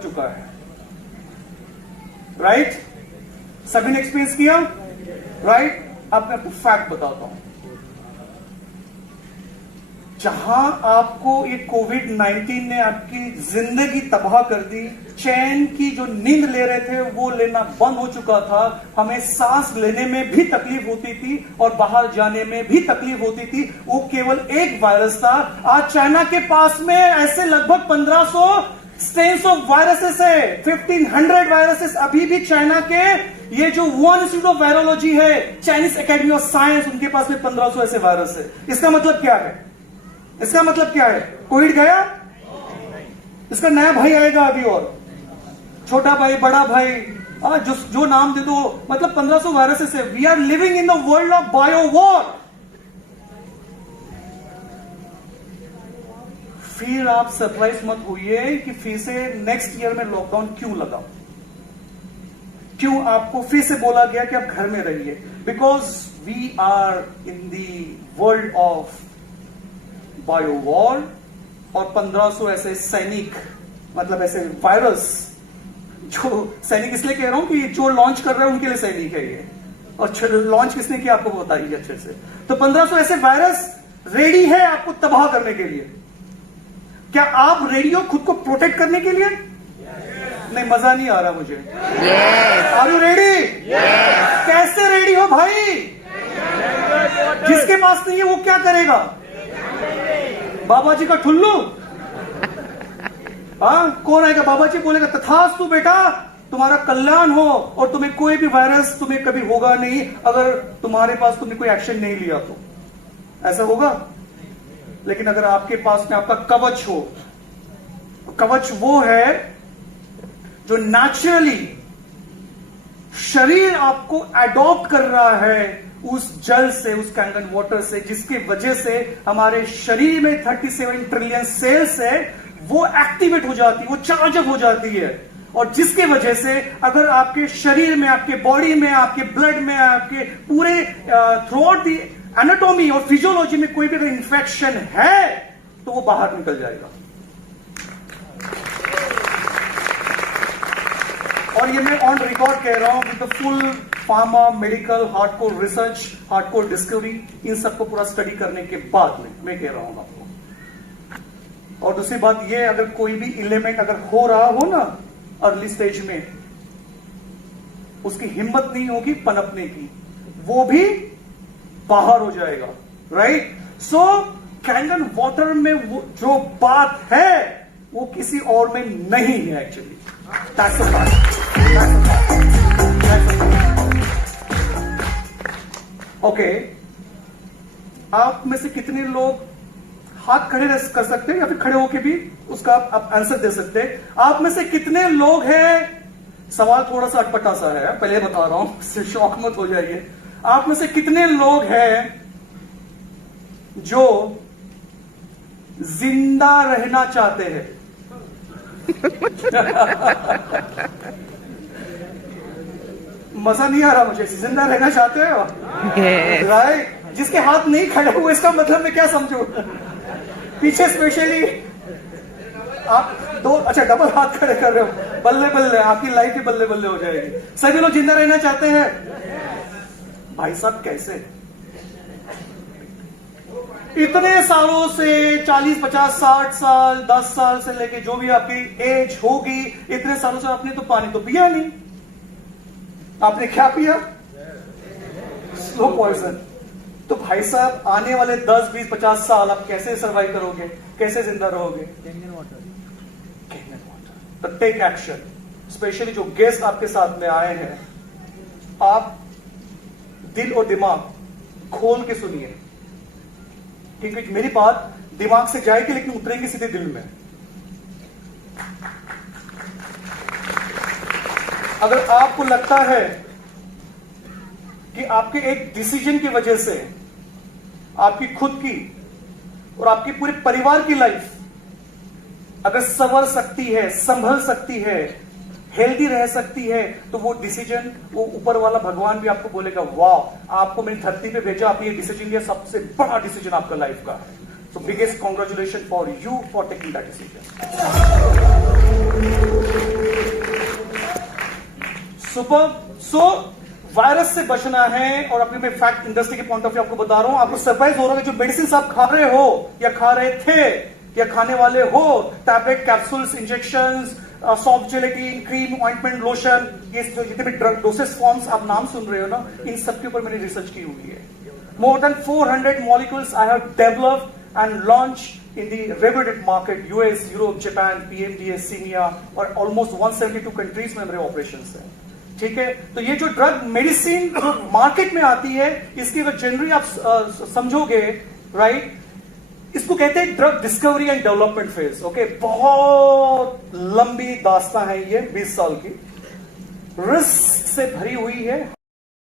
लग चुका है, राइट? सभी ने एक्सपीरियंस किया, राइट? अब मैं आपको फैक्ट बताता हूं। जहां आपको ये कोविड-19 ने आपकी जिंदगी तबाह कर दी, चैन की जो नींद ले रहे थे वो लेना बंद हो चुका था, हमें सांस लेने में भी तकलीफ होती थी और बाहर जाने में भी तकलीफ होती थी, वो केवल एक वायरस था। आज चाइना के पास में ऐसे लगभग 1500 स्ट्रेन्स ऑफ वायरसेस है, 1500 वायरसेस अभी भी चाइना के, ये जो वुहान इंस्टीट्यूट ऑफ वायरोलॉजी है, चाइनीज एकेडमी ऑफ साइंस, उनके पास में 1500 ऐसे वायरस है। इसका मतलब क्या है? इसका मतलब क्या है? कोविड गया? इसका नया भाई आएगा अभी, और छोटा भाई, बड़ा भाई, जो नाम दे दो, मतलब 1500 वायरसेस है। We are living in the world of bio war. फिर आप सरप्राइज मत होइए कि फिर से नेक्स्ट ईयर में लॉकडाउन क्यों लगा, क्यों आपको फिर से बोला गया कि आप घर में रहिए। Because we are in the world of bio war, और 1500 ऐसे सैनिक, मतलब ऐसे वायरस, जो सैनिक इसलिए कह रहा हूं कि जो लॉन्च कर रहे हैं उनके लिए सैनिक है ये, और लॉन्च किसने किया आपको बताइए अच्छे से। तो 1500 ऐसे वायरस रेडी है आपको तबाह करने के लिए। क्या आप रेडी हो खुद को प्रोटेक्ट करने के लिए? नहीं, मजा नहीं आ रहा मुझे। Are you ready? कैसे रेडी हो भाई? जिसके पास नहीं है वो क्या करेगा? बाबा जी का ठुल्लू? कौन आएगा? बाबा जी बोलेगा तथास्तु बेटा, तुम्हारा कल्याण हो, और तुम्हें कोई भी वायरस तुम्हें कभी होगा नहीं अगर तुम्हारे पास तुमने कोई एक्शन नहीं लिया तो। ऐसा होगा? लेकिन अगर आपके पास में आपका कवच हो, तो कवच वो है जो नेचुरली शरीर आपको एडॉप्ट कर रहा है उस जल से, उस कैंगन वाटर से, जिसकी वजह से हमारे शरीर में 37 ट्रिलियन सेल्स है, वो एक्टिवेट हो जाती है, वो चार्ज अप हो जाती है, और जिसके वजह से अगर आपके शरीर में, आपके बॉडी में, आपके ब्लड में, आपके पूरे थ्रू आउट दी एनाटॉमी और फिजियोलॉजी में कोई भी अगर इंफेक्शन है तो वो बाहर निकल जाएगा। और ये मैं ऑन रिकॉर्ड कह रहा हूं with the full pharma, medical, hardcore research, hardcore discovery, इन सबको पूरा स्टडी करने के बाद में मैं कह रहा हूं आपको। और दूसरी बात ये, अगर कोई भी एलिमेंट अगर हो रहा हो ना अर्ली स्टेज में, उसकी हिम्मत नहीं होगी पनपने की, वो भी बाहर हो जाएगा, राइट? सो कैंगन वाटर में वो जो बात है वो किसी और में नहीं है actually. That's a fact. Okay, आप में से कितने लोग हाथ खड़े कर सकते हैं या फिर खड़े होके भी उसका आप आंसर दे सकते हैं? आप में से कितने लोग हैं, सवाल थोड़ा सा अटपटा सा है, पहले बता रहा हूं, इससे शॉक मत हो जाइए। आप में से कितने लोग हैं जो जिंदा रहना चाहते हैं? मजा नहीं आ रहा मुझे। जिंदा रहना चाहते हो? राइट। जिसके हाथ नहीं खड़े हुए, इसका मतलब मैं क्या समझू? पीछे स्पेशली आप दो, अच्छा डबल हाथ खड़े कर रहे हो, बल्ले बल्ले, आपकी लाइफ ही बल्ले बल्ले हो जाएगी। सभी लोग जिंदा रहना चाहते हैं। भाई साहब कैसे? इतने सालों से 40, 50, 60 साल, 10 साल से लेके जो भी आपकी एज होगी, इतने सालों से आपने तो पानी तो पिया नहीं। आपने क्या पिया? Slow poison. तो भाई साहब आने वाले 10, 20, 50 साल आप कैसे सर्वाइव करोगे? कैसे जिंदा रहोगे? Kangen water. तो टेक एक्शन। स्पेशली जो गेस्ट आपके साथ में आए हैं, आप दिल और दिमाग खोल के सुनिए, क्योंकि मेरी बात दिमाग से जाएगी लेकिन उतरेंगी सीधे दिल में। अगर आपको लगता है कि आपके एक डिसीजन की वजह से आपकी खुद की और आपकी पूरे परिवार की लाइफ अगर संवर सकती है, संभल सकती है, हेल्दी रह सकती है, तो वो डिसीजन, वो ऊपर वाला भगवान भी आपको बोलेगा, वाह आपको मेरी धरती पे भेजा, आप ये डिसीजन लिया, सबसे बड़ा डिसीजन आपका लाइफ का है। So biggest congratulation for you for taking that decision. Super. So virus से बचना है, और अभी मैं फैक्ट इंडस्ट्री के पॉइंट ऑफ व्यू आपको बता रहा हूं, आपको सरप्राइज हो रहा है, जो मेडिसिन आप खा रहे हो या खा रहे थे या खाने वाले हो, tablet, capsules, injections, soft gelatin, cream, ointment, lotion, ये जो जितने भी ड्रग डोसेस फॉर्म्स आप नाम सुन रहे हो ना, इन सबके ऊपर मैंने रिसर्च की हुई है। More than 400 molecules I have developed and launched in the regulated market, US, Europe, Japan, PMDA, CEMEA, और almost 172 countries में मेरे operations हैं। ठीक है, तो ये जो ड्रग मेडिसिन जो मार्केट में आती है, इसकी अगर जनरली आप समझोगे, राइट, इसको कहते हैं drug discovery and development phase. Okay, बहुत लंबी दास्तां है ये, 20 साल की, रिस्क से भरी हुई है।